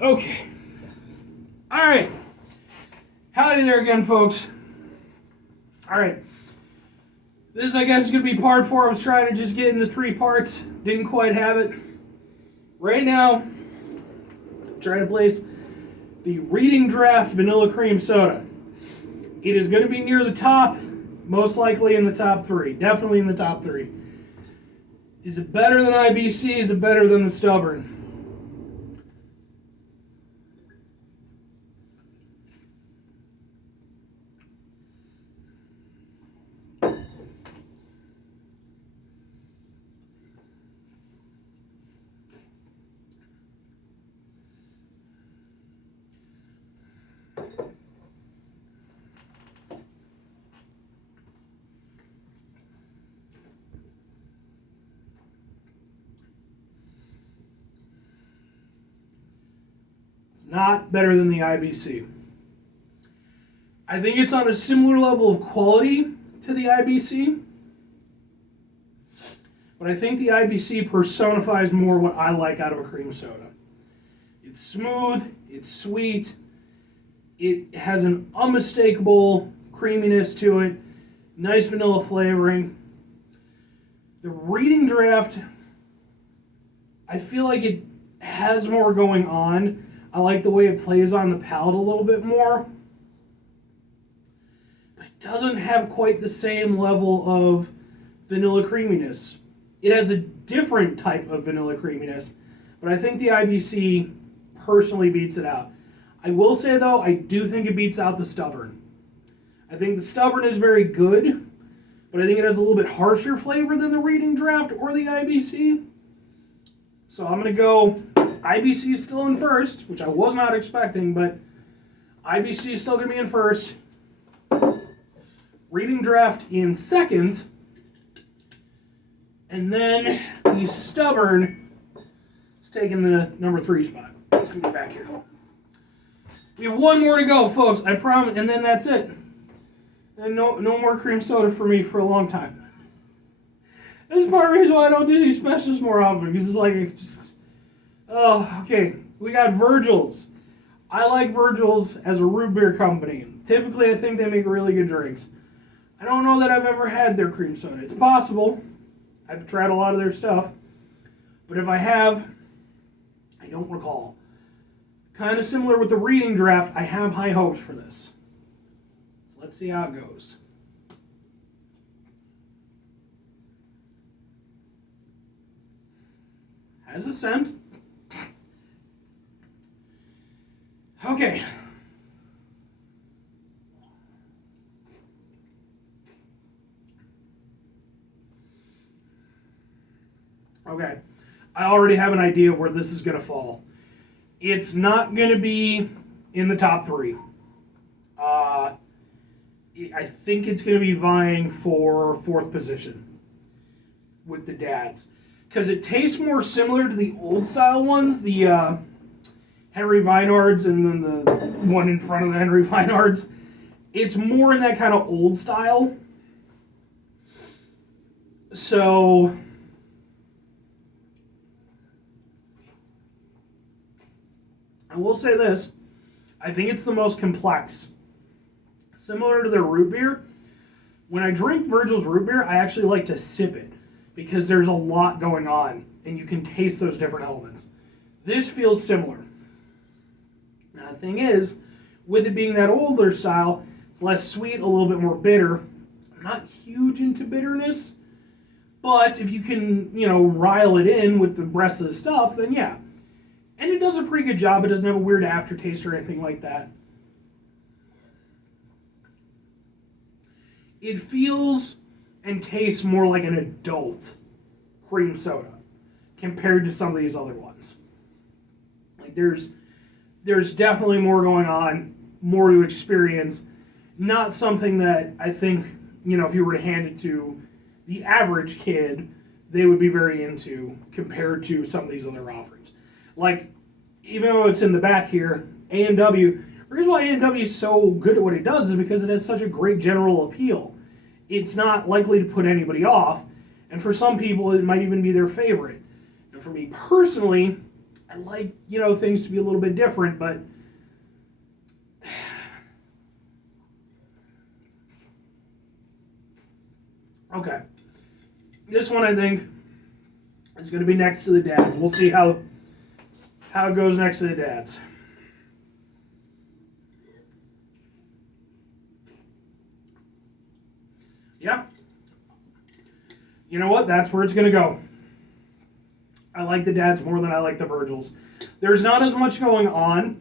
Okay. Alright. Howdy there again, folks. Alright. This, I guess, is going to be part 4. I was trying to just get into 3 parts. Didn't quite have it. Right now, I'm trying to place the Reading Draft Vanilla Cream Soda. It is going to be near the top, most likely in the top 3. Definitely in the top 3. Is it better than IBC? Is it better than the Stubborn? Not better than the IBC. I think it's on a similar level of quality to the IBC, but I think the IBC personifies more what I like out of a cream soda. It's smooth, it's sweet, it has an unmistakable creaminess to it, nice vanilla flavoring. The Reading Draft, I feel like it has more going on. I like the way it plays on the palate a little bit more. But it doesn't have quite the same level of vanilla creaminess. It has a different type of vanilla creaminess, but I think the IBC personally beats it out. I will say, though, I do think it beats out the Stubborn. I think the Stubborn is very good, but I think it has a little bit harsher flavor than the Reading Draft or the IBC. So I'm going to go... IBC is still in first, which I was not expecting, but IBC is still going to be in first. Reading Draft in second. And then the Stubborn is taking the number 3 spot. Let's get back here. We have 1 more to go, folks. I promise. And then that's it. And no more cream soda for me for a long time. This is part of the reason why I don't do these specials more often, because it's like, it just... Oh, okay. We got Virgil's. I like Virgil's as a root beer company. Typically, I think they make really good drinks. I don't know that I've ever had their cream soda. It's possible. I've tried a lot of their stuff. But if I have, I don't recall. Kind of similar with the Reading Draft, I have high hopes for this. So let's see how it goes. Has a scent. Okay. Okay. I already have an idea where this is going to fall. It's not going to be in the top 3. I think it's going to be vying for 4th position with the dads. Because it tastes more similar to the old style ones, the Henry Vinards and then the one in front of the Henry Vinards. It's more in that kind of old style. So, I will say this. I think it's the most complex. Similar to their root beer, when I drink Virgil's root beer, I actually like to sip it because there's a lot going on and you can taste those different elements. This feels similar. Now, the thing is, with it being that older style, it's less sweet, a little bit more bitter. I'm not huge into bitterness, but if you can, rile it in with the rest of the stuff, then yeah. And it does a pretty good job. It doesn't have a weird aftertaste or anything like that. It feels and tastes more like an adult cream soda compared to some of these other ones. Like there's definitely more going on, more to experience. Not something that I think, if you were to hand it to the average kid, they would be very into compared to some of these other offerings. Like, even though it's in the back here, A&W, the reason why A&W is so good at what it does is because it has such a great general appeal. It's not likely to put anybody off, and for some people, it might even be their favorite. And for me personally, I like, things to be a little bit different, but okay. This one, I think, is going to be next to the Dads. We'll see how it goes next to the Dads. Yeah. You know what? That's where it's going to go. I like the Dads more than I like the Virgils. There's not as much going on,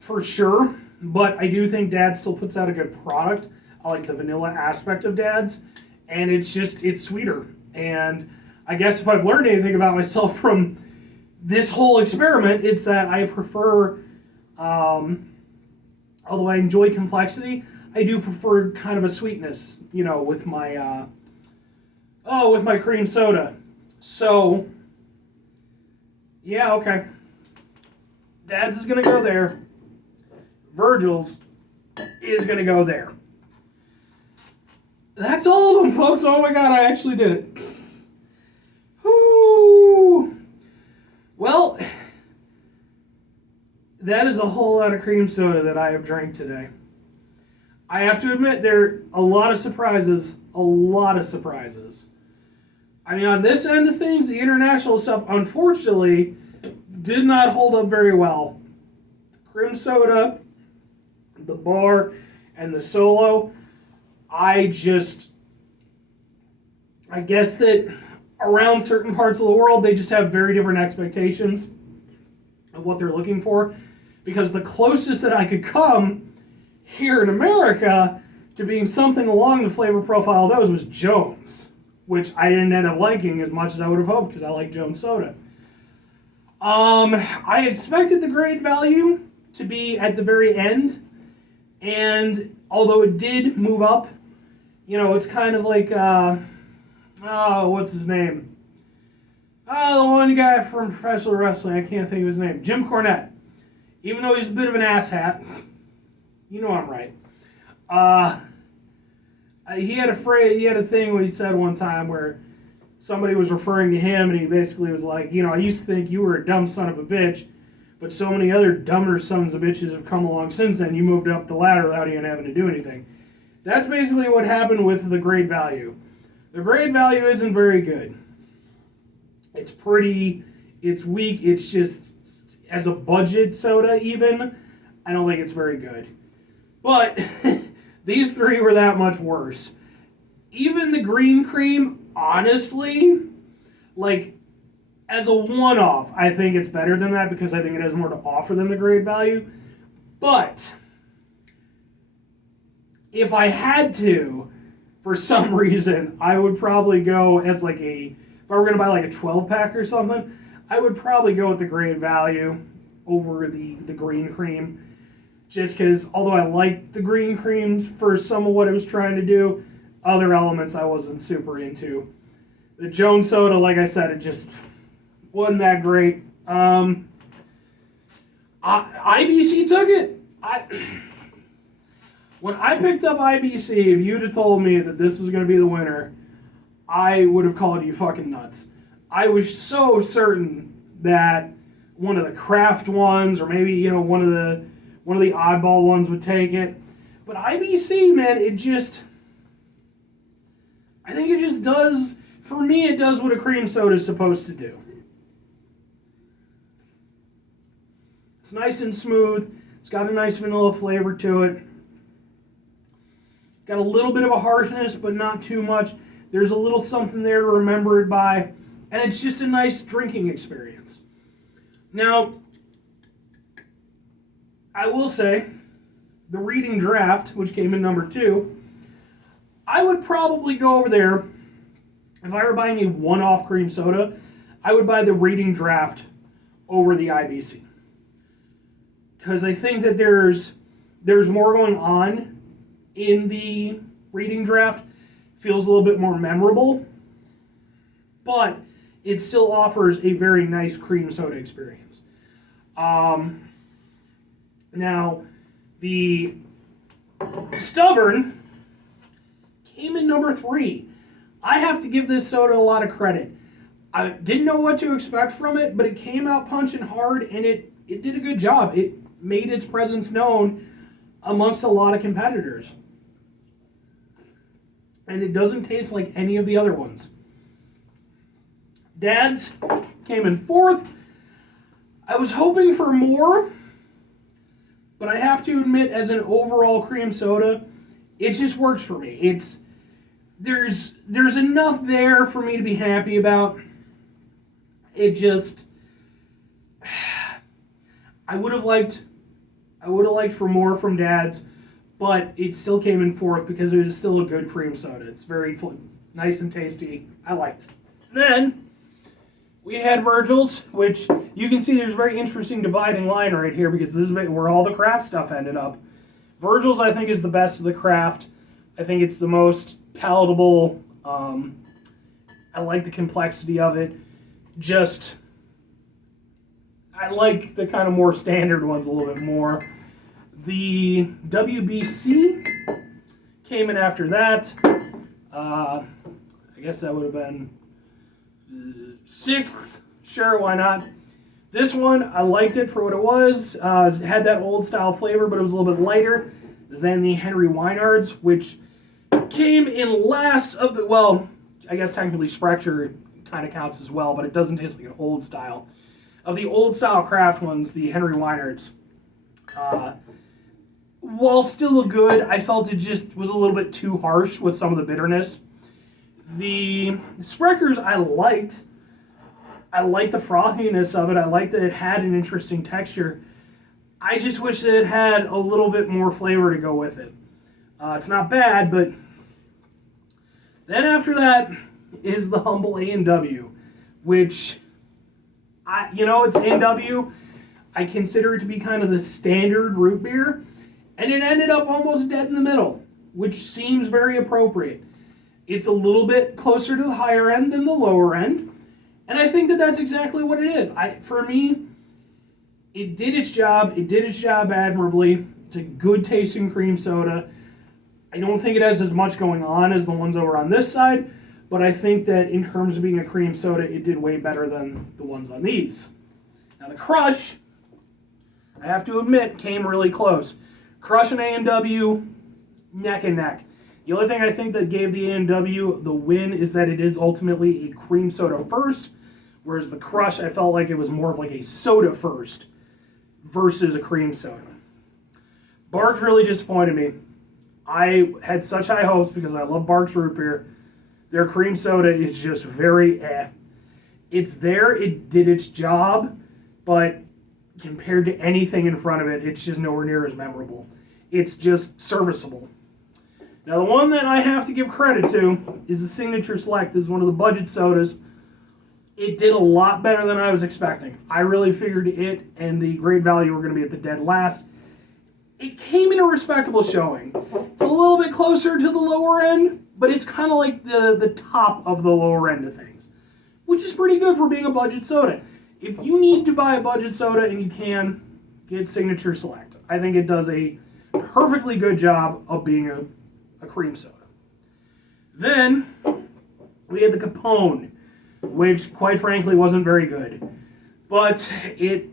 for sure, but I do think Dad still puts out a good product. I like the vanilla aspect of Dad's, and it's sweeter. And I guess if I've learned anything about myself from this whole experiment, it's that I prefer, although I enjoy complexity, I do prefer kind of a sweetness, with my cream soda. So, yeah, okay. Dad's is going to go there. Virgil's is going to go there. That's all of them, folks. Oh my God, I actually did it. Whoo! Well, that is a whole lot of cream soda that I have drank today. I have to admit, there are a lot of surprises. I mean, on this end of things, the international stuff, unfortunately, did not hold up very well. Cream soda, the bar, and the solo, I guess that around certain parts of the world, they just have very different expectations of what they're looking for. Because the closest that I could come here in America to being something along the flavor profile of those was Jones, which I didn't end up liking as much as I would have hoped because I like Jones soda. I expected the grade value to be at the very end, and although it did move up, it's kind of like, what's his name? The one guy from professional wrestling, I can't think of his name, Jim Cornette. Even though he's a bit of an asshat, I'm right. He had a thing where he said one time where somebody was referring to him, and he basically was like, I used to think you were a dumb son of a bitch, but so many other dumber sons of bitches have come along since then, you moved up the ladder without even having to do anything. That's basically what happened with the grade value. The grade value isn't very good. It's weak, it's just, as a budget soda even, I don't think it's very good. But these three were that much worse. Even the green cream, honestly, as a one-off, I think it's better than that because I think it has more to offer than the grade value. But if I had to, for some reason, I would probably go as if I were going to buy a 12-pack or something, I would probably go with the grade value over the green cream. Just because, although I liked the green creams for some of what it was trying to do, other elements I wasn't super into. The Jones soda, like I said, it just wasn't that great. IBC took it. When I picked up IBC, if you'd have told me that this was going to be the winner, I would have called you fucking nuts. I was so certain that one of the craft ones, or maybe one of the oddball ones would take it. But IBC, man, I think it just does, for me, it does what a cream soda is supposed to do. It's nice and smooth. It's got a nice vanilla flavor to it. Got a little bit of a harshness, but not too much. There's a little something there to remember it by. And it's just a nice drinking experience. Now, I will say, the Reading Draft, which came in number 2, I would probably go over there, if I were buying a one-off cream soda, I would buy the Reading Draft over the IBC. Because I think that there's more going on in the Reading Draft. Feels a little bit more memorable, but it still offers a very nice cream soda experience. Now, the Stubborn came in number 3. I have to give this soda a lot of credit. I didn't know what to expect from it, but it came out punching hard, and it did a good job. It made its presence known amongst a lot of competitors. And it doesn't taste like any of the other ones. Dad's came in fourth. I was hoping for more, but I have to admit, as an overall cream soda, it just works for me. There's enough there for me to be happy about. It just, I would have liked for more from Dad's, but it still came in fourth because it is still a good cream soda. It's very nice and tasty. I liked it. Then we had Virgil's, which you can see there's a very interesting dividing line right here because this is where all the craft stuff ended up. Virgil's, I think, is the best of the craft. I think it's the most palatable. I like the complexity of it. I like the kind of more standard ones a little bit more. The WBC came in after that. I guess that would have been sixth. Sure, why not? This one, I liked it for what it was. It had that old style flavor, but it was a little bit lighter than the Henry Weinard's, which came in last of the, well, I guess technically Sprecher kind of counts as well, but it doesn't taste like an old style. Of the old style craft ones, the Henry Weinard's, while still good, I felt it just was a little bit too harsh with some of the bitterness. The Sprechers I liked. I liked the frothiness of it. I liked that it had an interesting texture. I just wish that it had a little bit more flavor to go with it. It's not bad, but then after that is the humble A&W, which, it's A&W. I consider it to be kind of the standard root beer, and it ended up almost dead in the middle, which seems very appropriate. It's a little bit closer to the higher end than the lower end, and I think that that's exactly what it is. For me, it did its job. It did its job admirably. It's a good tasting cream soda. I don't think it has as much going on as the ones over on this side, but I think that in terms of being a cream soda, it did way better than the ones on these. Now the Crush, I have to admit, came really close. Crush and A&W, neck and neck. The only thing I think that gave the A&W the win is that it is ultimately a cream soda first, whereas the Crush, I felt like it was more of like a soda first versus a cream soda. Barq's really disappointed me. I had such high hopes because I love Barq's root beer. Their cream soda is just very eh. It's there, it did its job, but compared to anything in front of it, it's just nowhere near as memorable. It's just serviceable. Now, the one that I have to give credit to is the Signature Select. This is one of the budget sodas. It did a lot better than I was expecting. I really figured it and the Great Value were going to be at the dead last. It came in a respectable showing. It's a little bit closer to the lower end, but it's kind of like the top of the lower end of things, which is pretty good for being a budget soda. If you need to buy a budget soda and you can, get Signature Select. I think it does a perfectly good job of being a cream soda. Then we had the Capone, which quite frankly wasn't very good, but it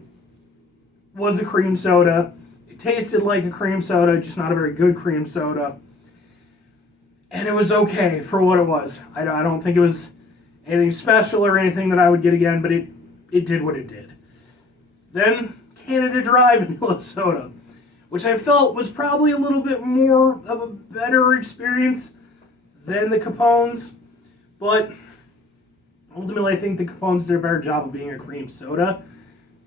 was a cream soda. It tasted like a cream soda, just not a very good cream soda. And it was okay for what it was. I don't think it was anything special or anything that I would get again, but it did what it did. Then Canada Dry Vanilla Soda, which I felt was probably a little bit more of a better experience than the Capones, but ultimately I think the Capones did a better job of being a cream soda,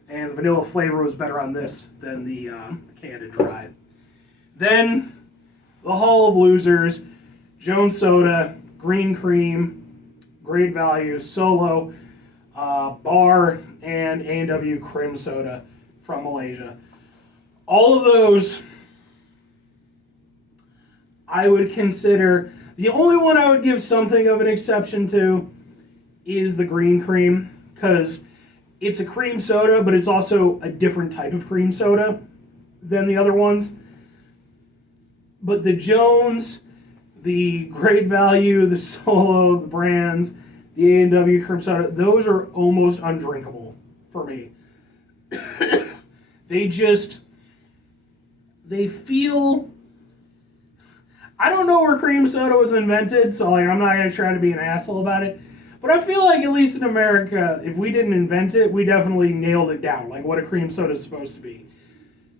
and the vanilla flavor was better on this than the Canada Dry. Then the Hall of Losers, Jones Soda, Green Cream, Great Value, Solo, Bar, and A&W Cream Soda from Malaysia. All of those I would consider. The only one I would give something of an exception to is the Green Cream, because it's a cream soda, but it's also a different type of cream soda than the other ones. But the Jones, the Great Value, the Solo, the Brands, the A&W cream soda, those are almost undrinkable for me. They feel, I don't know where cream soda was invented, so like I'm not going to try to be an asshole about it, but I feel like at least in America, if we didn't invent it, we definitely nailed it down, like what a cream soda is supposed to be.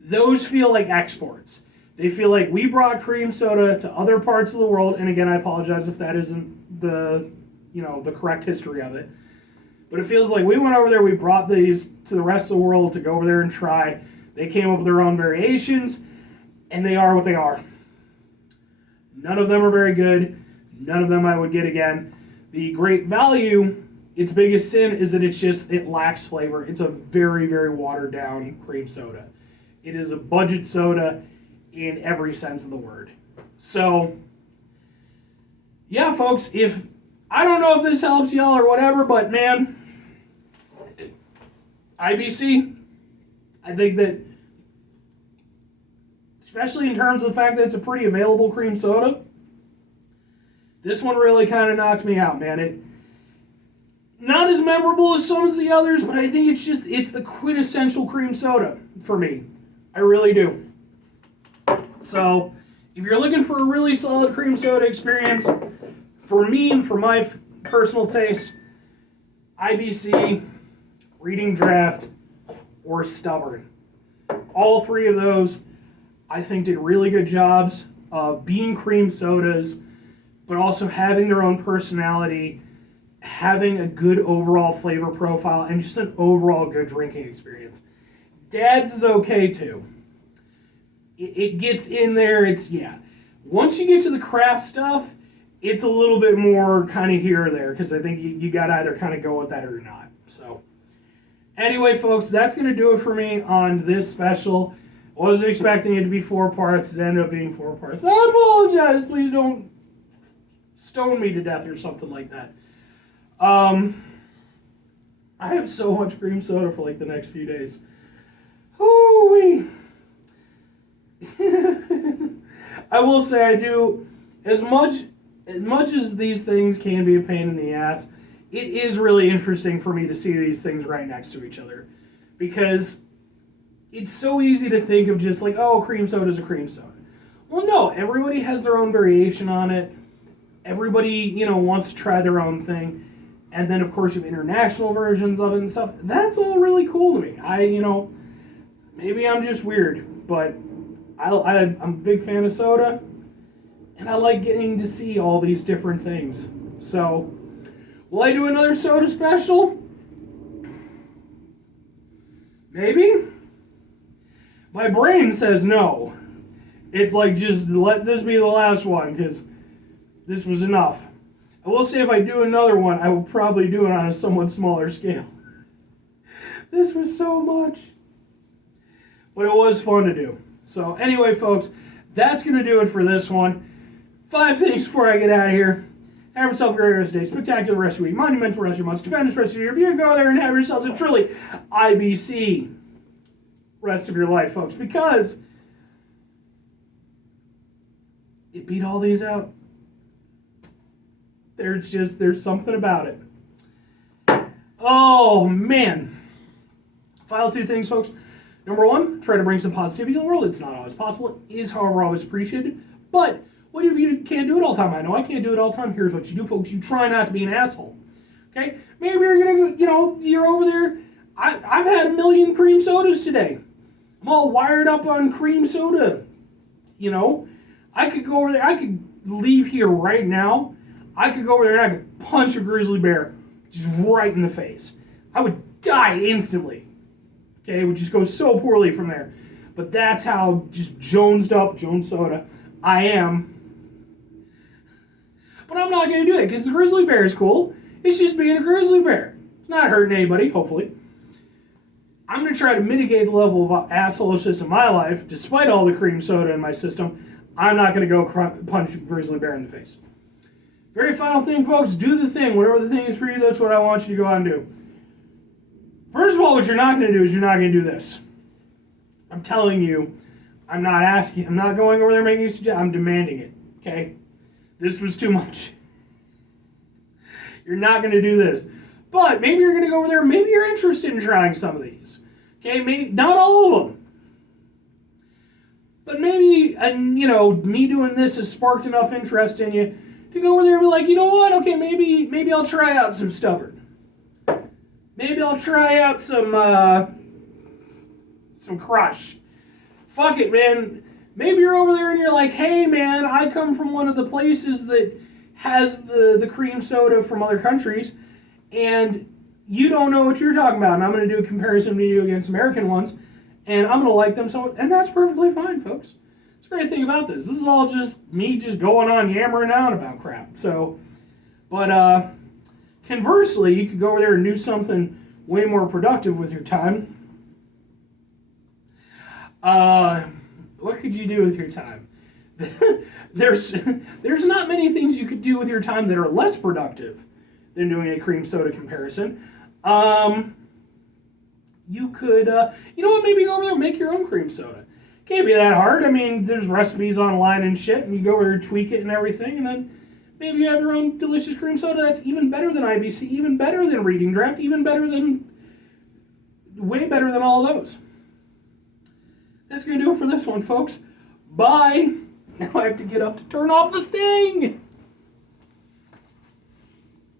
Those feel like exports. They feel like we brought cream soda to other parts of the world, and again, I apologize if that isn't the correct history of it. But it feels like we went over there, we brought these to the rest of the world to go over there and try. They came up with their own variations, and they are what they are. None of them are very good. None of them I would get again. The Great Value, its biggest sin is that it lacks flavor. It's a very, very watered down cream soda. It is a budget soda in every sense of the word. So, yeah, folks, I don't know if this helps y'all or whatever, but man, IBC, I think that, especially in terms of the fact that it's a pretty available cream soda, this one really kind of knocked me out, man. Not as memorable as some of the others, but I think it's the quintessential cream soda for me. I really do. So, if you're looking for a really solid cream soda experience, for me and for my personal taste, IBC, Reading Draft, or Stubborn. All three of those, I think, did really good jobs of being cream sodas, but also having their own personality, having a good overall flavor profile, and just an overall good drinking experience. Dad's is okay too. It gets in there, once you get to the craft stuff, it's a little bit more kind of here or there, because I think you got to either kind of go with that or not. So, anyway, folks, that's going to do it for me on this special. Wasn't expecting it to be 4 parts. It ended up being 4 parts. I apologize. Please don't stone me to death or something like that. I have so much cream soda for like the next few days. Hoo-wee. I will say I do, as much as these things can be a pain in the ass, it is really interesting for me to see these things right next to each other, because it's so easy to think of just like, oh, cream soda is a cream soda. Well, no, everybody has their own variation on it. Everybody, wants to try their own thing. And then, of course, you have international versions of it and stuff. That's all really cool to me. Maybe I'm just weird, but I'm a big fan of soda, and I like getting to see all these different things. So, will I do another soda special? Maybe? My brain says no. It's like, just let this be the last one, because this was enough. I will say if I do another one, I will probably do it on a somewhat smaller scale. This was so much. But it was fun to do. So anyway, folks, that's going to do it for this one. 5 things before I get out of here. Have yourself a great rest of the day, spectacular rest of the week, monumental rest of your month, stupendous rest of your year. If you go there and have yourselves a truly IBC rest of your life, folks, because it beat all these out. There's something about it. Oh, man. Final 2 things, folks. Number 1, try to bring some positivity to the world. It's not always possible. It is, however, always appreciated. But what if you can't do it all the time? I know I can't do it all the time. Here's what you do, folks. You try not to be an asshole. Okay? Maybe you're going to, you're over there. I've had 1 million cream sodas today. I'm all wired up on cream soda. I could go over there. I could leave here right now. I could go over there and I could punch a grizzly bear just right in the face. I would die instantly. Okay, it would just go so poorly from there. But that's how just jonesed up, Jones Soda, I am. But I'm not going to do that because the grizzly bear is cool. It's just being a grizzly bear. It's not hurting anybody, hopefully. I'm going to try to mitigate the level of assholishness in my life, despite all the cream soda in my system. I'm not going to go punch a grizzly bear in the face. Very final thing, folks, do the thing. Whatever the thing is for you, that's what I want you to go out and do. First of all, what you're not going to do is you're not going to do this. I'm telling you, I'm not asking, I'm not going over there making a suggestion, I'm demanding it, okay? This was too much. You're not going to do this. But maybe you're going to go over there. Maybe you're interested in trying some of these. Okay, maybe not all of them. But maybe, me doing this has sparked enough interest in you to go over there and be like, you know what? Okay, maybe I'll try out some stubborn. Maybe I'll try out some crush. Fuck it, man. Maybe you're over there and you're like, hey, man, I come from one of the places that has the cream soda from other countries, and you don't know what you're talking about, and I'm going to do a comparison video against American ones, and I'm going to like them so, and that's perfectly fine, folks. It's a great thing about this. This is all just me just going on yammering on about crap. So, but conversely, you could go over there and do something way more productive with your time. What could you do with your time? There's not many things you could do with your time that are less productive than doing a cream soda comparison. You could, maybe go over there and make your own cream soda. Can't be that hard. I mean, there's recipes online and shit, and you go over there and tweak it and everything, and then maybe you have your own delicious cream soda that's even better than IBC, even better than Reading Draft, way better than all those. That's going to do it for this one, folks. Bye. Now I have to get up to turn off the thing.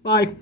Bye.